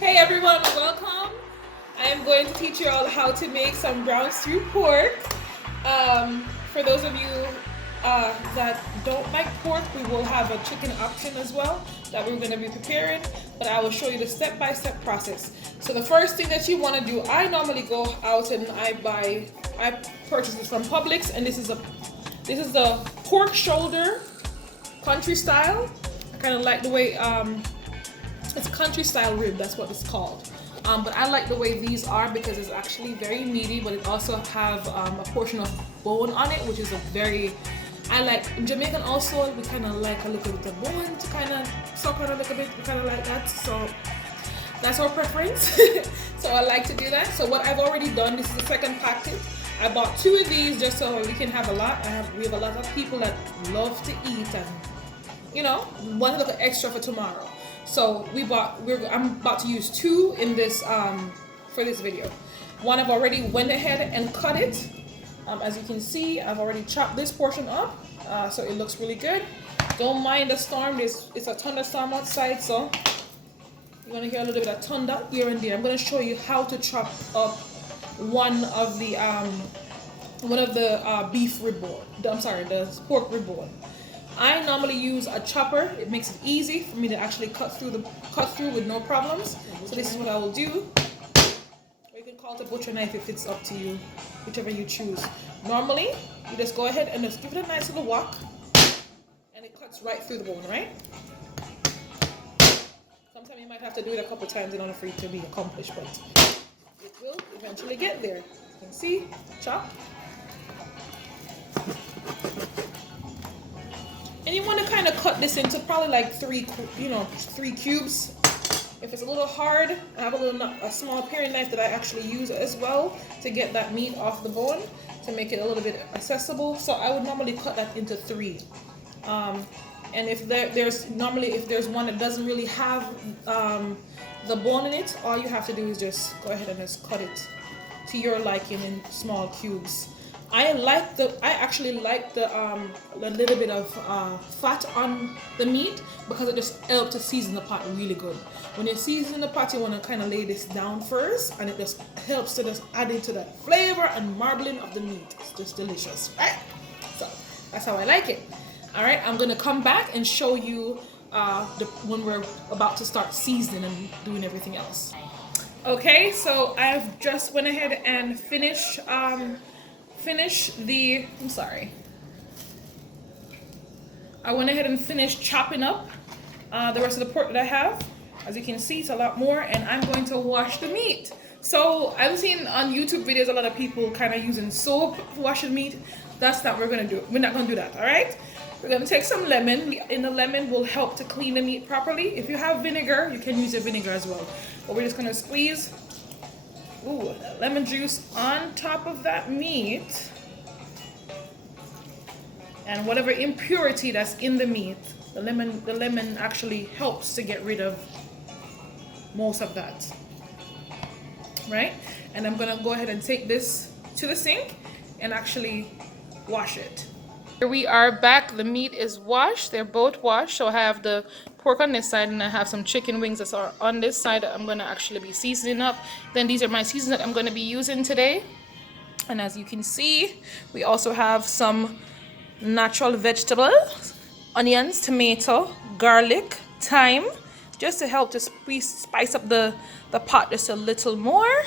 Hey everyone, welcome. I am going to teach you all how to make some brown stew pork. For those of you that don't like pork, we will have a chicken option as well that we're going to be preparing, but I will show you the step-by-step process. So the first thing that you want to do, I normally go out and I purchase this from Publix, and this is the pork shoulder country style. I kind of like the way it's country style rib, that's what it's called. But I like the way these are because it's actually very meaty, but it also have a portion of bone on it, which is I like. In Jamaican also, we kind of like a little bit of bone to kind of suck on a little bit. We kind of like that, so that's our preference. So I like to do that. So what I've already done, this is the second packet. I bought 2 of these just so we can have a lot. We have a lot of people that love to eat and want a little extra for tomorrow. So I'm about to use 2 in this for this video. One I've already went ahead and cut it. As you can see, I've already chopped this portion up, so it looks really good. Don't mind the storm. It's a thunderstorm outside, so you're gonna hear a little bit of thunder here and there. I'm gonna show you how to chop up one of the beef rib bone. The pork rib bone. I normally use a chopper. It makes it easy for me to actually cut through with no problems. So this is what I will do. Or you can call it a butcher knife if it's up to you, whichever you choose. Normally, you just go ahead and just give it a nice little whack, and it cuts right through the bone, right? Sometimes you might have to do it a couple times in order for it to be accomplished, but it will eventually get there. You can see, chop. And you want to kind of cut this into probably like 3 cubes. If it's a little hard, I have a small paring knife that I actually use as well to get that meat off the bone to make it a little bit accessible. So I would normally cut that into 3. And if there's one that doesn't really have the bone in it, all you have to do is just go ahead and just cut it to your liking in small cubes. I actually like the little bit of fat on the meat because it just helps to season the pot really good. When you season the pot, you want to kind of lay this down first, and it just helps to just add into that flavor and marbling of the meat. It's just delicious, right? So that's how I like it. All right, I'm gonna come back and show you when we're about to start seasoning and doing everything else. Okay, so I've just went ahead and finished. I went ahead and finished chopping up the rest of the pork that I have. As you can see, it's a lot more, and I'm going to wash the meat. So I've seen on YouTube videos a lot of people kind of using soap for washing meat. That's not what we're gonna do. We're not gonna do that, all right? We're gonna take some lemon, and the lemon will help to clean the meat properly. If you have vinegar, you can use your vinegar as well. But we're just gonna squeeze lemon juice on top of that meat, and whatever impurity that's in the meat, the lemon actually helps to get rid of most of that, right? And I'm gonna go ahead and take this to the sink and actually wash it. Here we are back. The meat is washed. They're both washed. So I have the pork on this side, and I have some chicken wings that are on this side that I'm going to actually be seasoning up. Then these are my seasonings that I'm going to be using today. And as you can see, we also have some natural vegetables, onions, tomato, garlic, thyme, just to help to spice up the pot just a little more.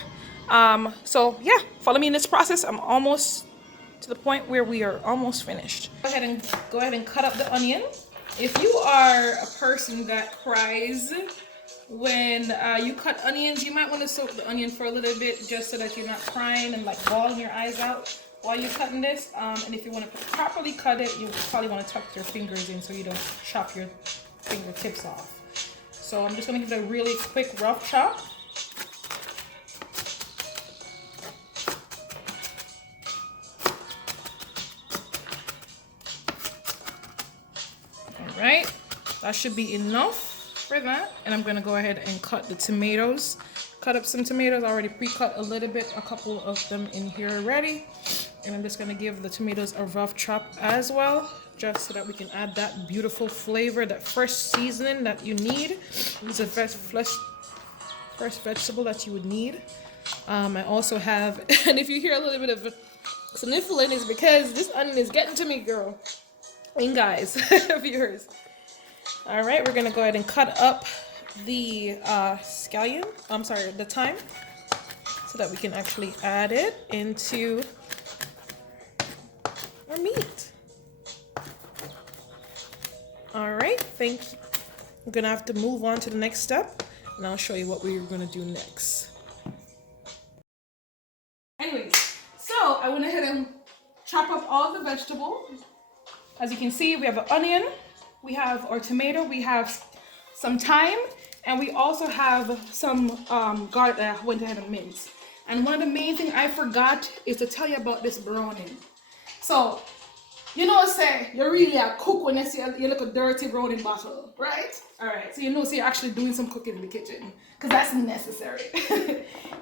So yeah, follow me in this process. I'm almost to the point where we are almost finished. Go ahead and cut up the onion. If you are a person that cries when you cut onions, you might want to soak the onion for a little bit just so that you're not crying and like bawling your eyes out while you're cutting this. And if you want to properly cut it, you probably want to tuck your fingers in so you don't chop your fingertips off. So I'm just going to give it a really quick rough chop. Right, that should be enough for that. And I'm gonna go ahead and cut the tomatoes. Cut up some tomatoes. I already pre-cut a little bit, a couple of them in here already. And I'm just gonna give the tomatoes a rough chop as well. just so that we can add that beautiful flavor, that fresh seasoning that you need. It's a fresh vegetable that you would need. I also have, and if you hear a little bit of sniffling, it's because this onion is getting to me, girl. And guys, viewers. All right, we're gonna go ahead and cut up the scallion. I'm sorry, the thyme, so that we can actually add it into our meat. All right, thank you. We're gonna have to move on to the next step, and I'll show you what we're gonna do next. Anyways, so I went ahead and chopped up all the vegetables. As you can see, we have an onion, we have our tomato, we have some thyme, and we also have some garlic that I went ahead and minced. And one of the main things I forgot is to tell you about this browning. So, you know, say you really a cook when you see your little dirty browning bottle, right? All right, so you know, so you're actually doing some cooking in the kitchen, because that's necessary.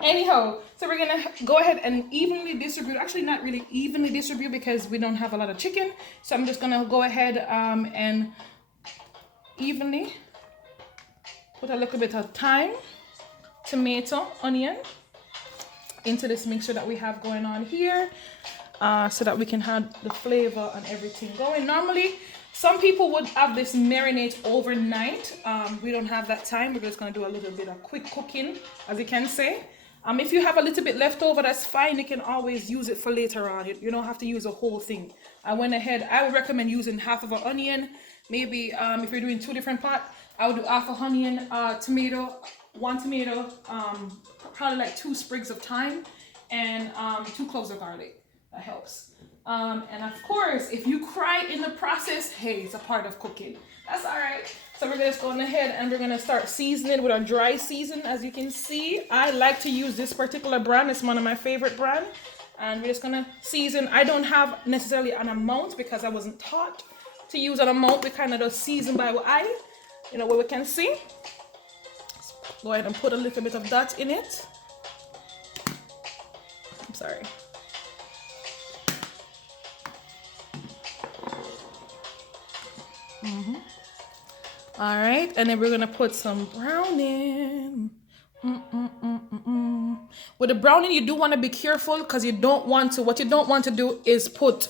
Anyhow, so we're gonna go ahead and evenly distribute. Actually, not really evenly distribute because we don't have a lot of chicken. So I'm just gonna go ahead and evenly put a little bit of thyme, tomato, onion into this mixture that we have going on here, so that we can have the flavor and everything going. Normally, some people would have this marinate overnight. We don't have that time. We're just gonna do a little bit of quick cooking, as you can say. If you have a little bit left over, that's fine. You can always use it for later on. You don't have to use the whole thing. I went ahead, I would recommend using half of an onion. Maybe if you're doing 2 different pots, I would do half an onion, tomato, 1 tomato, probably like 2 sprigs of thyme, and 2 cloves of garlic. That helps. And of course, if you cry in the process, hey, it's a part of cooking. That's all right. So we're just going ahead and we're gonna start seasoning with our dry season. As you can see, I like to use this particular brand. It's one of my favorite brands. And we're just gonna season. I don't have necessarily an amount because I wasn't taught to use an amount. We kind of just season by what what we can see. Let's go ahead and put a little bit of that in it. I'm sorry. All right, and then we're gonna put some browning. With the browning, you do want to be careful because what you don't want to do is put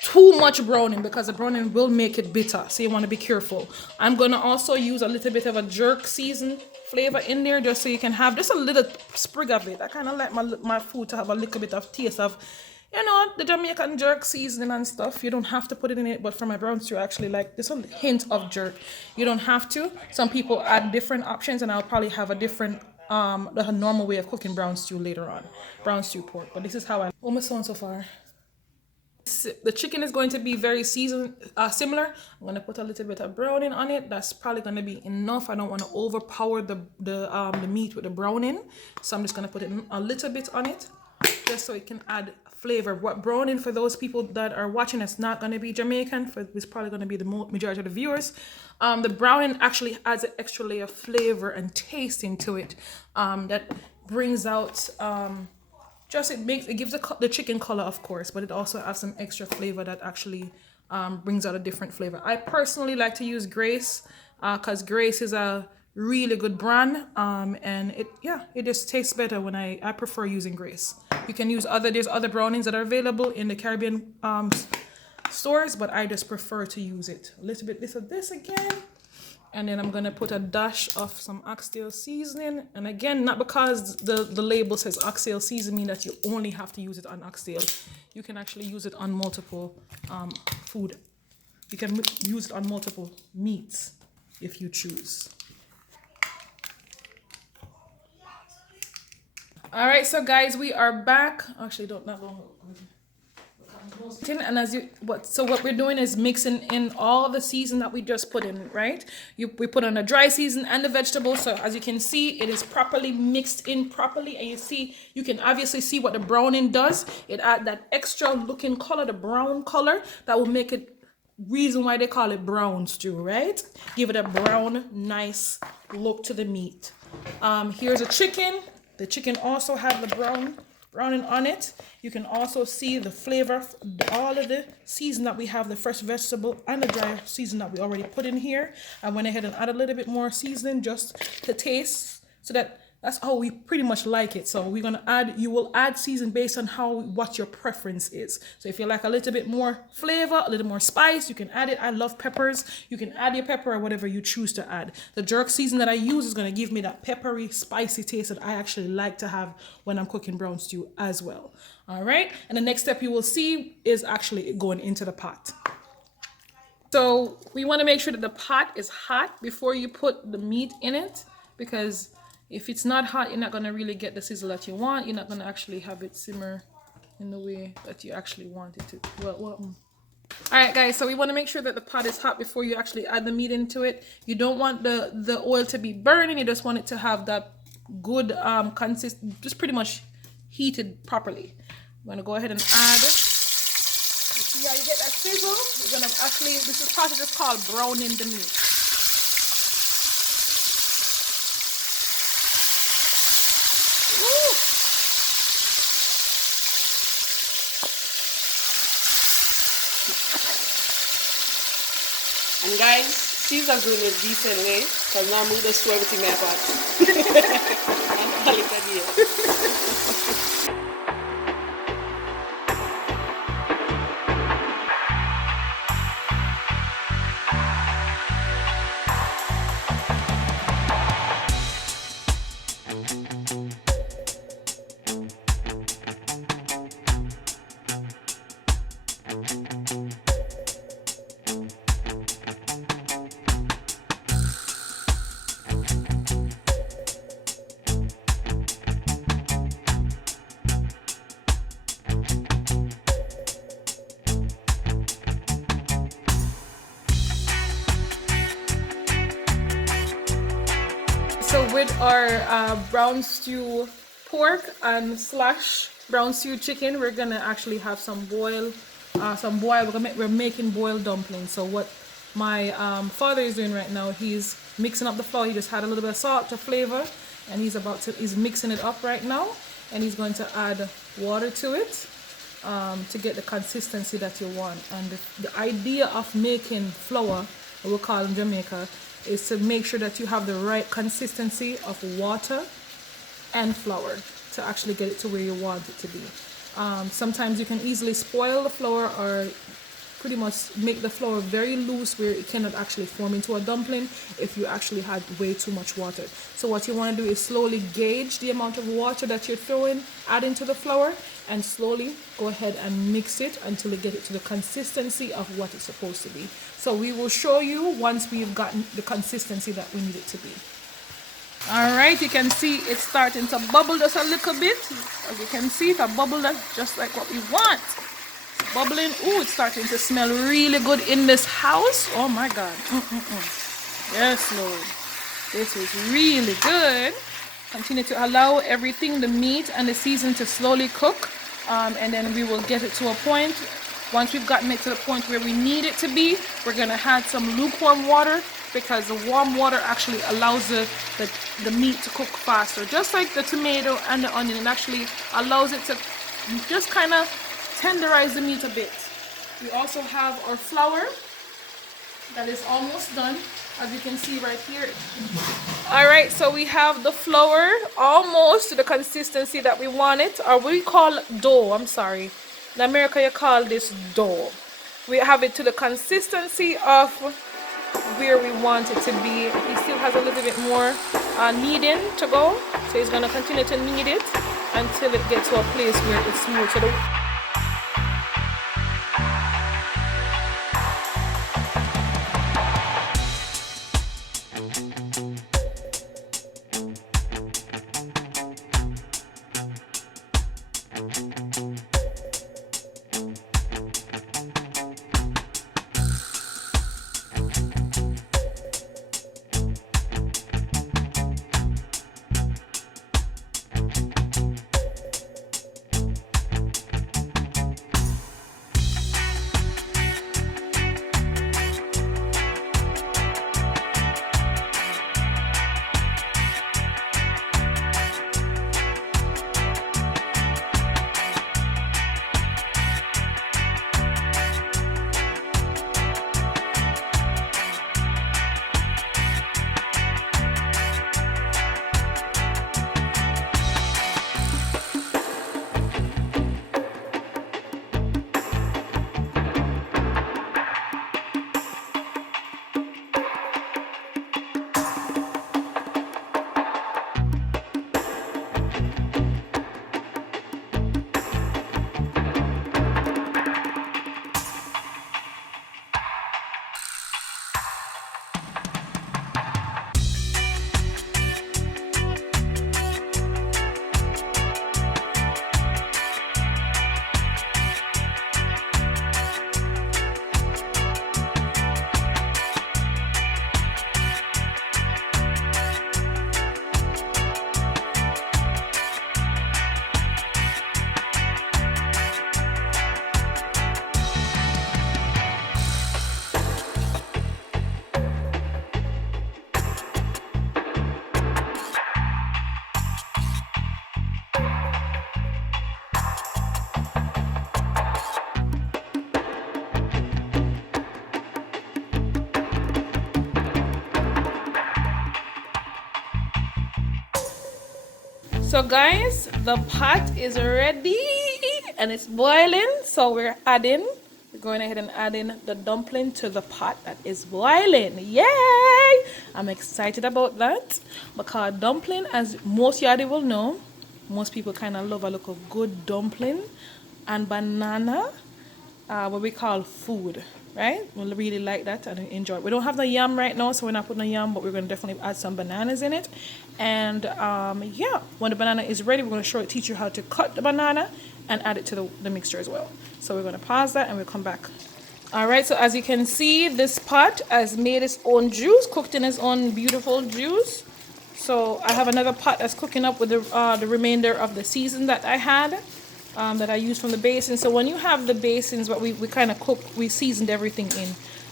too much browning, because the browning will make it bitter. So you want to be careful. I'm gonna also use a little bit of a jerk season flavor in there, just so you can have just a little sprig of it. I kind of like my food to have a little bit of taste of, the Jamaican jerk seasoning and stuff. You don't have to put it in it, but for my brown stew, I actually like this a hint of jerk. You don't have to. Some people add different options, and I'll probably have a different, the normal way of cooking brown stew later on. Brown stew pork, but this is how I. What am I saying so far? The chicken is going to be very similar. I'm going to put a little bit of browning on it. That's probably going to be enough. I don't want to overpower the meat with the browning, so I'm just going to put it a little bit on it, just so it can add flavor. What browning, for those people that are watching that's not going to be Jamaican, it's probably going to be the majority of the viewers, the browning actually adds an extra layer of flavor and taste into it, that brings out it gives the chicken color, of course, but it also has some extra flavor that actually brings out a different flavor. I personally like to use Grace, because Grace is a really good brand, and it just tastes better when I prefer using Grace. You can use there's other brownings that are available in the Caribbean stores, but I just prefer to use it. A little bit of this again, and then I'm gonna put a dash of some Oxtail Seasoning. And again, not because the label says Oxtail Seasoning that you only have to use it on oxtail. You can actually use it on multiple food. You can use it on multiple meats if you choose. All right, so guys, we are back. Actually, not going. And what we're doing is mixing in all the season that we just put in, right? We put on the dry season and the vegetables. So as you can see, it is properly mixed in properly, and you can obviously see what the browning does. It adds that extra looking color, the brown color, that will make it. Reason why they call it brown stew, right? Give it a brown, nice look to the meat. Here's a chicken. The chicken also have the brown browning on it. You can also see the flavor, all of the season that we have, the fresh vegetable and the dry season that we already put in here. I went ahead and added a little bit more seasoning just to taste, so that's how we pretty much like it. So we're gonna add, you will add season based on what your preference is. So if you like a little bit more flavor, a little more spice, you can add it. I love peppers. You can add your pepper or whatever you choose to add. The jerk season that I use is gonna give me that peppery, spicy taste that I actually like to have when I'm cooking brown stew as well. All right, and the next step you will see is actually going into the pot. So we wanna make sure that the pot is hot before you put the meat in it, because if it's not hot, you're not going to really get the sizzle that you want. You're not going to actually have it simmer in the way that you actually want it to. All right, guys, so we want to make sure that the pot is hot before you actually add the meat into it. You don't want the oil to be burning. You just want it to have that good just pretty much heated properly. I'm going to go ahead and add. You see how you get that sizzle? You're going to actually, this is process is called browning the meat. And guys, she's a doing it decent way, because now I'm going to store everything in my pot. And call it a day. So with our brown stew pork and slash brown stew chicken, we're gonna actually have we're making boiled dumplings. So what my father is doing right now, he's mixing up the flour. He just had a little bit of salt to flavor, and he's mixing it up right now, and he's going to add water to it to get the consistency that you want. And the idea of making flour, what we call in Jamaica, is to make sure that you have the right consistency of water and flour to actually get it to where you want it to be. Sometimes you can easily spoil the flour or pretty much make the flour very loose where it cannot actually form into a dumpling if you actually had way too much water. So what you want to do is slowly gauge the amount of water that you're adding to the flour, and slowly go ahead and mix it until you get it to the consistency of what it's supposed to be. So we will show you once we've gotten the consistency that we need it to be. All right, you can see it's starting to bubble just a little bit. As you can see, it's a bubble that's just like what we want. It's bubbling. Ooh, it's starting to smell really good in this house. Oh my God. Yes, Lord. This is really good. Continue to allow everything, the meat and the season, to slowly cook. And then we will get it to a point. Once we've gotten it to the point where we need it to be, we're going to add some lukewarm water, because the warm water actually allows the meat to cook faster. Just like the tomato and the onion, it actually allows it to just kind of tenderize the meat a bit. We also have our flour that is almost done, as you can see right here. All right, so we have the flour almost to the consistency that we want it, or we call dough. I'm sorry. In America, you call this dough. We have it to the consistency of where we want it to be. He still has a little bit more kneading to go, so he's going to continue to knead it until it gets to a place where it's smooth. So So guys, the pot is ready and it's boiling. So we're going ahead and adding the dumpling to the pot that is boiling. Yay! I'm excited about that because dumpling, as most yardie will know, most people kind of love a look of good dumpling and banana, what we call food, right? We really like that and enjoy it. We don't have the yam right now, so we're not putting the yam, but we're going to definitely add some bananas in it. And yeah, when the banana is ready, we're going to teach you how to cut the banana and add it to the mixture as well. So we're going to pause that and we'll come back. All right, so as you can see, this pot has made its own juice, cooked in its own beautiful juice. So I have another pot that's cooking up with the remainder of the season that I had, that I used from the basin. So when you have the basins, what we kind of cook, we seasoned everything in.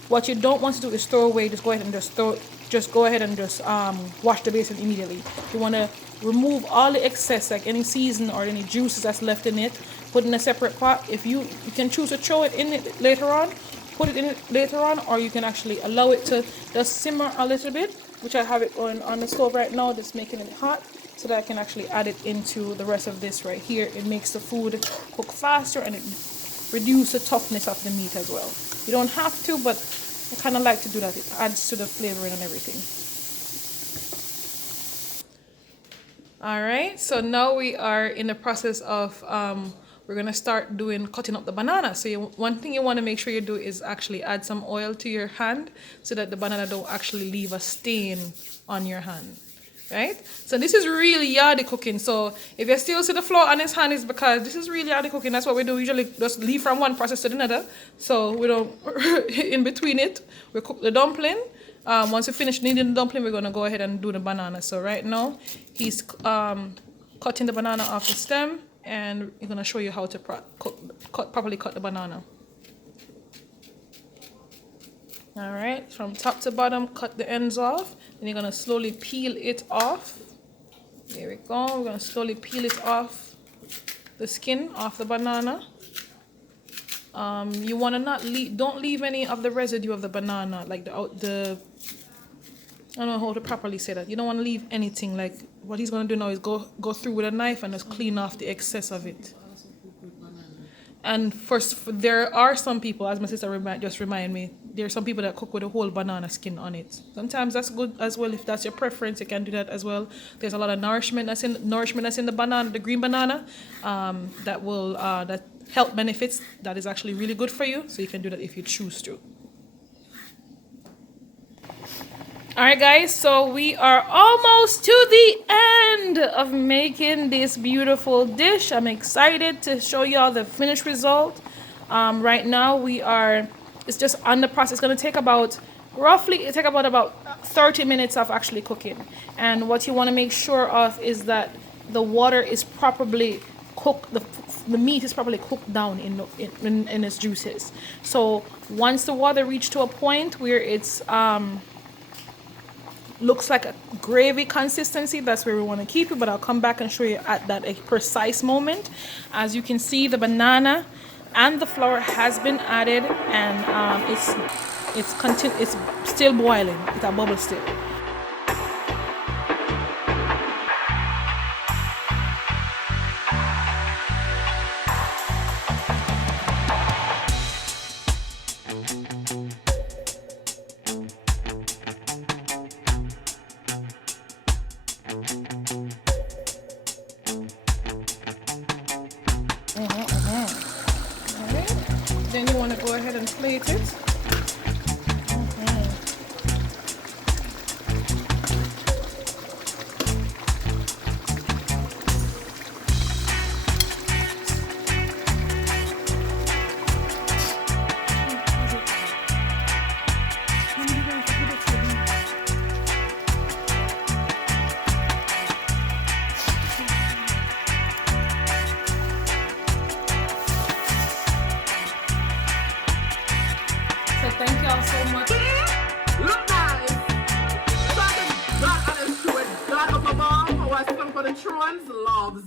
What you don't want to do is throw away. Just go ahead and wash the basin immediately. You want to remove all the excess, like any season or any juices that's left in it. Put in a separate pot. If you can choose to throw it in it later on, put it in it later on, or you can actually allow it to just simmer a little bit, which I have it on the stove right now, just making it hot, so that I can actually add it into the rest of this right here. It makes the food cook faster and it reduces the toughness of the meat as well. You don't have to, but I kind of like to do that. It adds to the flavoring and everything. All right, so now we are in the process of we're gonna start cutting up the banana. So one thing you want to make sure you do is actually add some oil to your hand so that the banana don't actually leave a stain on your hand, right? So this is really yardie cooking. So if you still see the flour on his hand, it's because this is really yardie cooking. That's what we do. We usually just leave from one process to another. So we don't in between it. We cook the dumpling. Once we finish kneading the dumpling, we're gonna go ahead and do the banana. So right now he's cutting the banana off the stem, and we're gonna show you how to properly cut the banana. All right, from top to bottom, cut the ends off, and you're gonna slowly peel it off. There we go. We're gonna slowly peel it off, the skin off the banana. You wanna don't leave any of the residue of the banana, like the I don't know how to properly say that. You don't want to leave anything. Like what he's gonna do now is go through with a knife and just clean off the excess of it. And there are some people, as my sister just reminded me, there are some people that cook with a whole banana skin on it. Sometimes that's good as well. If that's your preference, you can do that as well. There's a lot of nourishment that's in the banana, the green banana, that health benefits. That is actually really good for you. So you can do that if you choose to. All right, guys, so we are almost to the end of making this beautiful dish. I'm excited to show y'all the finished result. Right now it's just on the process. It's going to take about 30 minutes of actually cooking. And what you want to make sure of is that the water is properly cooked, the meat is properly cooked down in its juices. So once the water reaches to a point where it's looks like a gravy consistency, that's where we want to keep it, but I'll come back and show you at that precise moment. As you can see, the banana and the flour has been added, and it's still boiling. It's a bubble still. Then you want to go ahead and plate it. Thank y'all so much. Look guys, God and God up above, who has come for the thrones, loves